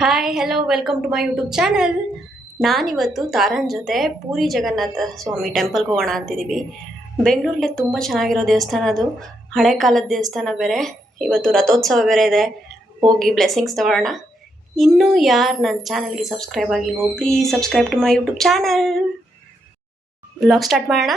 Hi hello welcome to my YouTube channel. ನಾನಿವತ್ತು ತಾರನ್ ಜೊತೆ ಪೂರಿ ಜಗನ್ನಾಥ ಸ್ವಾಮಿ ಟೆಂಪಲ್ಗೆ ಹೋಗೋಣ ಅಂತಿದ್ದೀವಿ. ಬೆಂಗಳೂರಲ್ಲಿ ತುಂಬ ಚೆನ್ನಾಗಿರೋ ದೇವಸ್ಥಾನ ಅದು. ಹಳೆ ಕಾಲದ ದೇವಸ್ಥಾನ ಬೇರೆ. ಇವತ್ತು ರಥೋತ್ಸವ ಬೇರೆ ಇದೆ. ಹೋಗಿ ಬ್ಲೆಸ್ಸಿಂಗ್ಸ್ ತಗೊಳ್ಳೋಣ. ಇನ್ನೂ ಯಾರು ನನ್ನ ಚಾನಲ್ಗೆ ಸಬ್ಸ್ಕ್ರೈಬ್ ಆಗಿಲ್ವೋ please subscribe to my YouTube channel. Vlog start ಮಾಡೋಣ.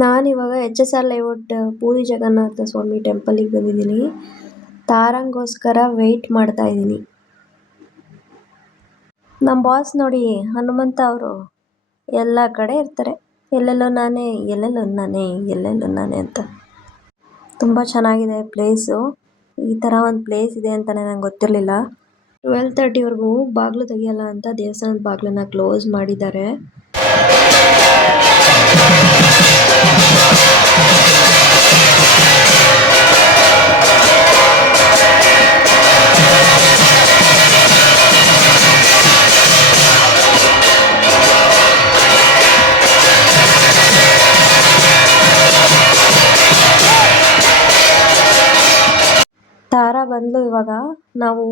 ನಾನಿವಾಗ HSR ಲೇಔಟ್ ಪೂರಿ ಜಗನ್ನಾಥ ಸ್ವಾಮಿ ಟೆಂಪಲಿಗೆ ಬಂದಿದ್ದೀನಿ. ತಾರಂಗೋಸ್ಕರ ವೆಯ್ಟ್ ಮಾಡ್ತಾ ಇದ್ದೀನಿ. ನಮ್ಮ ಬಾಸ್ ನೋಡಿ ಹನುಮಂತ ಅವರು ಎಲ್ಲ ಕಡೆ ಇರ್ತಾರೆ. ಎಲ್ಲೆಲ್ಲೋ ನಾನೇ ಎಲ್ಲೆಲ್ಲೋ ನಾನೇ ಎಲ್ಲೆಲ್ಲೋ ನಾನೇ ಅಂತ. ತುಂಬ ಚೆನ್ನಾಗಿದೆ ಪ್ಲೇಸು. ಈ ಥರ ಒಂದು ಪ್ಲೇಸ್ ಇದೆ ಅಂತಲೇ ನಂಗೆ ಗೊತ್ತಿರಲಿಲ್ಲ. 12:30ವರೆಗೂ ಬಾಗಿಲು ತೆಗಿಯಲ್ಲ ಅಂತ ದೇವಸ್ಥಾನದ ಬಾಗಿಲನ್ನ ಕ್ಲೋಸ್ ಮಾಡಿದ್ದಾರೆ. ತಾರಾ ಬಂದ್ಲು. ಇವಾಗ ನಾವು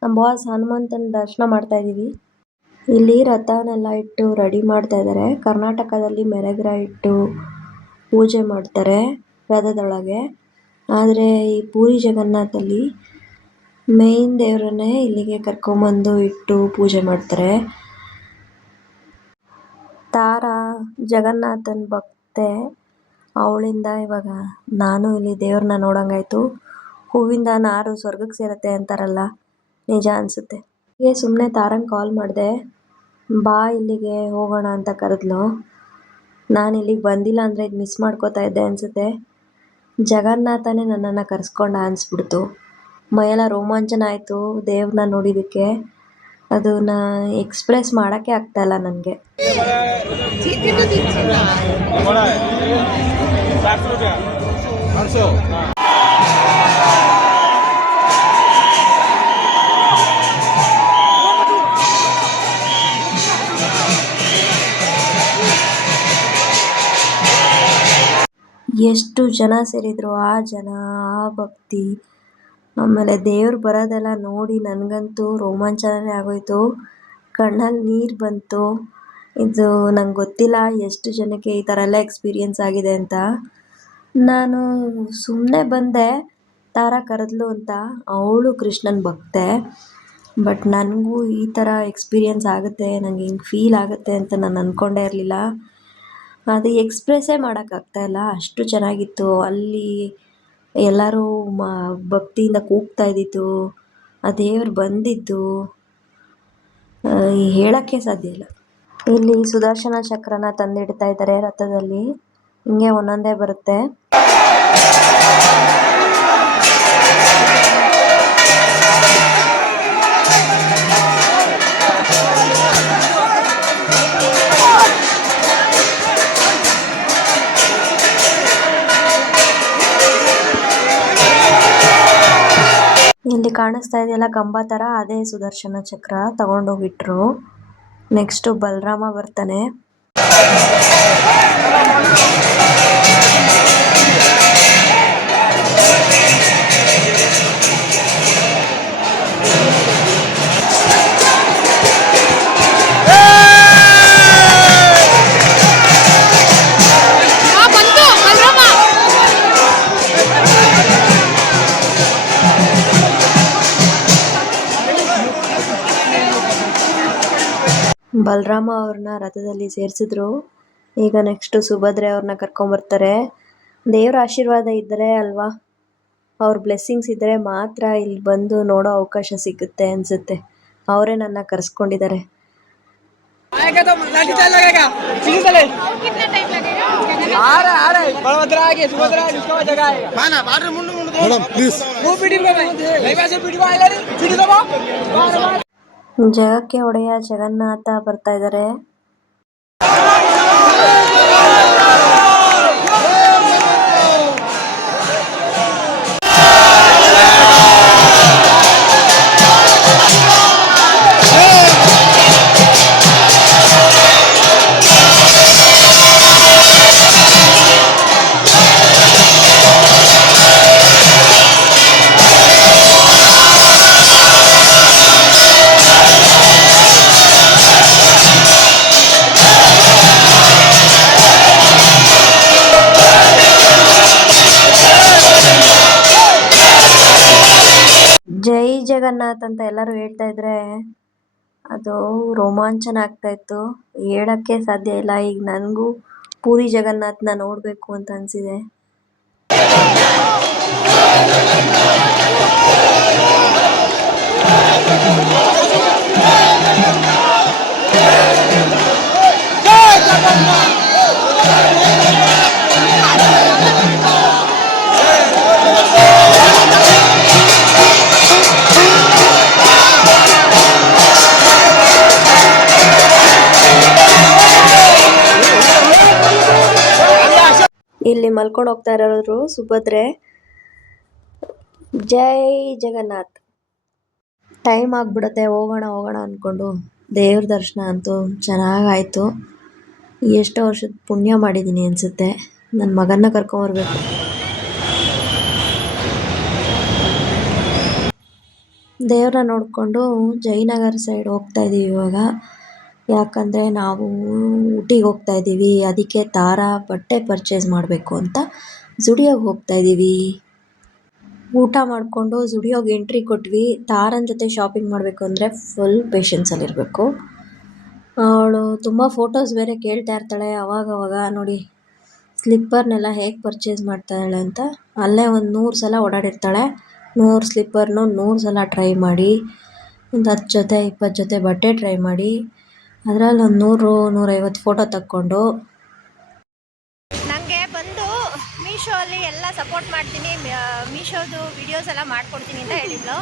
ನಮ್ಮ ಬಾಸ್ ಹನುಮಂತನ ದರ್ಶನ ಮಾಡ್ತಾ ಇದ್ದೀವಿ. ಇಲ್ಲಿ ರಥನೆಲ್ಲ ಇಟ್ಟು ರೆಡಿ ಮಾಡ್ತಾ ಇದ್ದಾರೆ. ಕರ್ನಾಟಕದಲ್ಲಿ ಮೆರಗ್ರ ಇಟ್ಟು ಪೂಜೆ ಮಾಡ್ತಾರೆ ರಥದೊಳಗೆ. ಆದರೆ ಈ ಪೂರಿ ಜಗನ್ನಾಥಲ್ಲಿ ಮೇನ್ ದೇವರನ್ನೇ ಇಲ್ಲಿಗೆ ಕರ್ಕೊಂಬಂದು ಇಟ್ಟು ಪೂಜೆ ಮಾಡ್ತಾರೆ. ತಾರಾ ಜಗನ್ನಾಥನ ಭಕ್ತೆ. ಅವಳಿಂದ ಇವಾಗ ನಾನು ಇಲ್ಲಿ ದೇವ್ರನ್ನ ನೋಡಂಗಾಯ್ತು. ಹೂವಿಂದ ನಾರು ಸ್ವರ್ಗಕ್ಕೆ ಸೇರುತ್ತೆ ಅಂತಾರಲ್ಲ, ನಿಜ ಅನಿಸುತ್ತೆ. ಹೀಗೆ ಸುಮ್ಮನೆ ತಾರಂಗೆ ಕಾಲ್ ಮಾಡಿದೆ, ಬಾ ಇಲ್ಲಿಗೆ ಹೋಗೋಣ ಅಂತ ಕರೆದ್ಲು. ನಾನು ಇಲ್ಲಿಗೆ ಬಂದಿಲ್ಲ ಅಂದರೆ ಇದು ಮಿಸ್ ಮಾಡ್ಕೋತಾ ಇದ್ದೆ ಅನಿಸುತ್ತೆ. ಜಗನ್ನಾಥನೇ ನನ್ನನ್ನು ಕರೆಸ್ಕೊಂಡ ಅನಿಸ್ಬಿಡ್ತು. ಮೈಯೆಲ್ಲ ರೋಮಾಂಚನ ಆಯಿತು ದೇವ್ರನ್ನ ನೋಡಿದ್ದಕ್ಕೆ. ಅದನ್ನ ಎಕ್ಸ್ಪ್ರೆಸ್ ಮಾಡೋಕ್ಕೆ ಆಗ್ತಾಯಿಲ್ಲ ನನಗೆ. ಎಷ್ಟು ಜನ ಸೇರಿದ್ರು, ಆ ಜನ, ಆ ಭಕ್ತಿ, ಆಮೇಲೆ ದೇವ್ರು ಬರೋದೆಲ್ಲ ನೋಡಿ ನನಗಂತೂ ರೋಮಾಂಚನನೇ ಆಗೋಯ್ತು. ಕಣ್ಣಲ್ಲಿ ನೀರು ಬಂತು. ಇದು ನಂಗೆ ಗೊತ್ತಿಲ್ಲ ಎಷ್ಟು ಜನಕ್ಕೆ ಈ ಥರ ಎಲ್ಲ ಎಕ್ಸ್ಪೀರಿಯೆನ್ಸ್ ಆಗಿದೆ ಅಂತ. ನಾನು ಸುಮ್ಮನೆ ಬಂದೆ ತಾರಾ ಕರೆದ್ಲು ಅಂತ. ಅವಳು ಕೃಷ್ಣನ ಭಕ್ತೆ. ಬಟ್ ನನಗೂ ಈ ಥರ ಎಕ್ಸ್ಪೀರಿಯೆನ್ಸ್ ಆಗುತ್ತೆ, ನನಗೆ ಹಿಂಗೆ ಫೀಲ್ ಆಗುತ್ತೆ ಅಂತ ನಾನು ಅಂದ್ಕೊಂಡೇ ಇರಲಿಲ್ಲ. ಅದು ಎಕ್ಸ್ಪ್ರೆಸ್ಸೇ ಮಾಡೋಕ್ಕಾಗ್ತಾಯಿಲ್ಲ, ಅಷ್ಟು ಚೆನ್ನಾಗಿತ್ತು. ಅಲ್ಲಿ ಎಲ್ಲರೂ ಭಕ್ತಿಯಿಂದ ಕೂಗ್ತಾ ಇದ್ದಿದ್ದು, ಆ ದೇವ್ರು ಬಂದಿದ್ದು ಹೇಳೋಕ್ಕೆ ಸಾಧ್ಯ ಇಲ್ಲ. ಇಲ್ಲಿ ಸುದರ್ಶನ ಚಕ್ರನ ತಂದಿಡ್ತಾ ಇದ್ದಾರೆ ರಥದಲ್ಲಿ. ಹಿಂಗೆ ಒಂದೊಂದೇ ಬರುತ್ತೆ. ಇಲ್ಲಿ ಕಾಣಿಸ್ತಾ ಇದೆಯಲ್ಲ ಕಂಬ ಥರ, ಅದೇ ಸುದರ್ಶನ ಚಕ್ರ ತಗೊಂಡೋಗಿಟ್ರು. ನೆಕ್ಸ್ಟು ಬಲರಾಮ ಬರ್ತಾನೆ. ಬಲರಾಮ ಅವ್ರನ್ನ ರಥದಲ್ಲಿ ಸೇರಿಸಿದ್ರು. ಈಗ ನೆಕ್ಸ್ಟು ಸುಭದ್ರೆ ಅವ್ರನ್ನ ಕರ್ಕೊಂಬರ್ತಾರೆ. ದೇವ್ರ ಆಶೀರ್ವಾದ ಇದ್ದರೆ ಅಲ್ವಾ, ಅವ್ರ ಬ್ಲೆಸ್ಸಿಂಗ್ಸ್ ಇದ್ದರೆ ಮಾತ್ರ ಇಲ್ಲಿ ಬಂದು ನೋಡೋ ಅವಕಾಶ ಸಿಗುತ್ತೆ ಅನಿಸುತ್ತೆ. ಅವರೇ ನನ್ನ ಕರೆಸ್ಕೊಂಡಿದ್ದಾರೆ. ಜಗಕ್ಕೆ ಒಡೆಯ ಜಗನ್ನಾಥ ಬರ್ತಾ ಇದ್ದಾರೆ. ಜಗನ್ನಾಥ್ ಅಂತ ಎಲ್ಲರೂ ಹೇಳ್ತಾ ಇದ್ರೆ ಅದು ರೋಮಾಂಚನ ಆಗ್ತಾ ಇತ್ತು. ಹೇಳಕ್ಕೆ ಸಾಧ್ಯ ಇಲ್ಲ. ಈಗ ನನಗೂ ಪೂರಿ ಜಗನ್ನಾಥ್ನ ನೋಡಬೇಕು ಅಂತ ಅನಿಸಿದೆ. ಇಲ್ಲಿ ಮಲ್ಕೊಂಡು ಹೋಗ್ತಾ ಇರೋರು ಸುಭದ್ರೆ. ಜೈ ಜಗನ್ನಾಥ್. ಟೈಮ್ ಆಗ್ಬಿಡುತ್ತೆ, ಹೋಗೋಣ ಹೋಗೋಣ ಅಂದ್ಕೊಂಡು ದೇವ್ರ ದರ್ಶನ ಅಂತೂ ಚೆನ್ನಾಗಾಯಿತು. ಎಷ್ಟೋ ವರ್ಷದ ಪುಣ್ಯ ಮಾಡಿದ್ದೀನಿ ಅನಿಸುತ್ತೆ. ನನ್ನ ಮಗನ್ನ ಕರ್ಕೊಂಬರ್ಬೇಕು. ದೇವ್ರನ್ನ ನೋಡಿಕೊಂಡು ಜಯನಗರ ಸೈಡ್ ಹೋಗ್ತಾ ಇದ್ದೀವಿ ಇವಾಗ. ಯಾಕಂದರೆ ನಾವು ಊಟಿಗೆ ಹೋಗ್ತಾ ಇದ್ದೀವಿ. ಅದಕ್ಕೆ ತಾರಾ ಬಟ್ಟೆ ಪರ್ಚೇಸ್ ಮಾಡಬೇಕು ಅಂತ ಜುಡಿಯೋಗೆ ಹೋಗ್ತಾ ಇದ್ದೀವಿ. ಊಟ ಮಾಡಿಕೊಂಡು ಜುಡಿಯೋಗೆ ಎಂಟ್ರಿ ಕೊಟ್ವಿ. ತಾರನ ಜೊತೆ ಶಾಪಿಂಗ್ ಮಾಡಬೇಕು ಅಂದರೆ ಫುಲ್ ಪೇಷನ್ಸಲ್ಲಿರಬೇಕು. ಅವಳು ತುಂಬ ಫೋಟೋಸ್ ಬೇರೆ ಕೇಳ್ತಾ ಇರ್ತಾಳೆ ಅವಾಗವಾಗ. ನೋಡಿ ಸ್ಲಿಪ್ಪರ್ನೆಲ್ಲ ಹೇಗೆ ಪರ್ಚೇಸ್ ಮಾಡ್ತಾಳೆ ಅಂತ. ಅಲ್ಲೇ ಒಂದು 100 ಸಲ ಓಡಾಡಿರ್ತಾಳೆ. 100 ಸ್ಲಿಪ್ಪರ್ನು 100 ಸಲ ಟ್ರೈ ಮಾಡಿ, ಒಂದು 10 ಜೊತೆ 20 ಜೊತೆ ಬಟ್ಟೆ ಟ್ರೈ ಮಾಡಿ, ಅದರಲ್ಲಿ ಒಂದು 100-150 ಫೋಟೋ ತಕ್ಕೊಂಡು. ನನಗೆ ಬಂದು ಮೀಶೋ ಅಲ್ಲಿ ಎಲ್ಲ ಸಪೋರ್ಟ್ ಮಾಡ್ತೀನಿ, ಮೀಶೋದು ವಿಡಿಯೋಸ್ ಎಲ್ಲ ಮಾಡ್ಕೊಡ್ತೀನಿ ಅಂತ ಹೇಳಿದ್ಲು.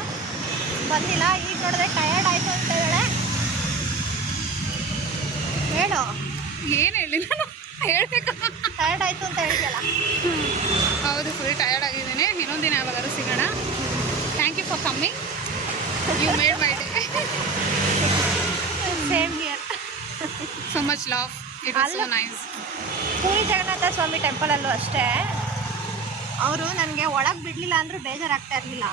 ಬಂದಿಲ್ಲ. ಈಗ ನೋಡಿದ್ರೆ ಟಯರ್ಡ್ ಆಯಿತು ಅಂತ ಹೇಳೆ. ಹೇಳು. ಏನು ಹೇಳಿ ನಾನು ಹೇಳ್ಬೇಕು. ಟಯರ್ಡ್ ಆಯಿತು ಅಂತ ಹೇಳಿದೆಯಲ್ಲ. ಹೌದು, ಫುಲ್ ಟಯರ್ಡ್ ಆಗಿದ್ದೇನೆ. ಇನ್ನೊಂದು ದಿನ ಯಾವಾಗಾದ್ರೂ ಸಿಗೋಣ. Thank you for coming. You made my day. Same here. So much love. It was so nice. Puri Jagannath Swami ಟೆಂಪಲಲ್ಲೂ ಅಷ್ಟೇ, ಅವರು ನನಗೆ ಒಳಗೆ ಬಿಡಲಿಲ್ಲ ಅಂದರೂ ಬೇಜಾರಾಗ್ತಾ ಇರಲಿಲ್ಲ.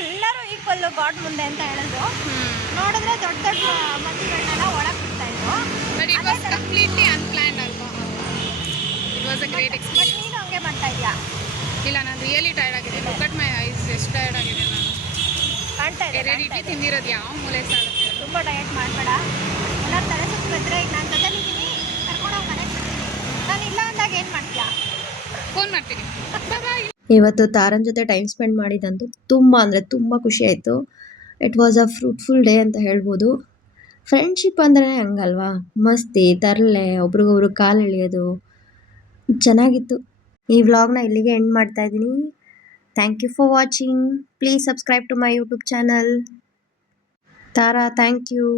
ಎಲ್ಲರೂ ಈಕ್ವಲ್ಲು ಗಾಡ್ ಮುಂದೆ ಅಂತ ಹೇಳಿದ್ರು. ನೋಡಿದ್ರೆ ದೊಡ್ಡ ದೊಡ್ಡ ಮಂದಿಗಳನ್ನೆಲ್ಲ ಒಳಗೆ ಬಿಡ್ತಾ ಇದ್ರು. But it was completely unplanned ಅಲ್ವಾ. It was a great experience. But ನೀನು ಹಂಗೆ ಮಾಡ್ತಾ ಇದೆಯಾ? ಇಲ್ಲ, ನಾನು ರಿಯಲಿ ಟಯರ್ಡ್ ಆಗಿದೆ. ಲುಕ್ ಅಟ್ ಮೈ ಐಸ್, ಎಷ್ಟು ಟಯರ್ಡ್ ಆಗಿದೆ ನಾನು. ಕಾಣ್ತಾ ಇದೆ. ಎರೆಡಿಟಿ ತಿಂದಿರೋದು ಯಾವ ಮೂಲೆ ಸಾಗುತ್ತೆ. ತುಂಬ ಡಯಟ್ ಮಾಡಬೇಡ. ಎಲ್ಲರೂ ತಲೆ ಸುತ್ತು ಬಿದ್ದರೆ ಈಗ ನಾನು ಜೊತೆಲಿದ್ದೀನಿ, ಕರ್ಕೊಂಡೋಗಿ ಮನೆಗೆ ಬಿಡ್ತೀನಿ. ನಾನು ಇಲ್ಲ ಅಂದಾಗ ಏನು ಮಾಡ್ತೀಯಾ? ಫೋನ್ ಮಾಡ್ತೀನಿ. ಇವತ್ತು ತಾರನ್ ಜೊತೆ ಟೈಮ್ ಸ್ಪೆಂಡ್ ಮಾಡಿದಂತೂ ತುಂಬ ಅಂದರೆ ತುಂಬ ಖುಷಿ ಆಯಿತು. It was a fruitful day ಅಂತ ಹೇಳ್ಬೋದು. ಫ್ರೆಂಡ್ಶಿಪ್ ಅಂದ್ರೆ ಹಂಗಲ್ವಾ, ಮಸ್ತಿ ತರಲೆ, ಒಬ್ರಿಗೊಬ್ರು ಕಾಲು ಎಳೆಯೋದು ಚೆನ್ನಾಗಿತ್ತು. ಈ ವ್ಲಾಗ್ನ ಇಲ್ಲಿಗೆ ಎಂಡ್ ಮಾಡ್ತಾ ಇದ್ದೀನಿ. Thank you for watching. Please subscribe to my YouTube channel. Tara, thank you.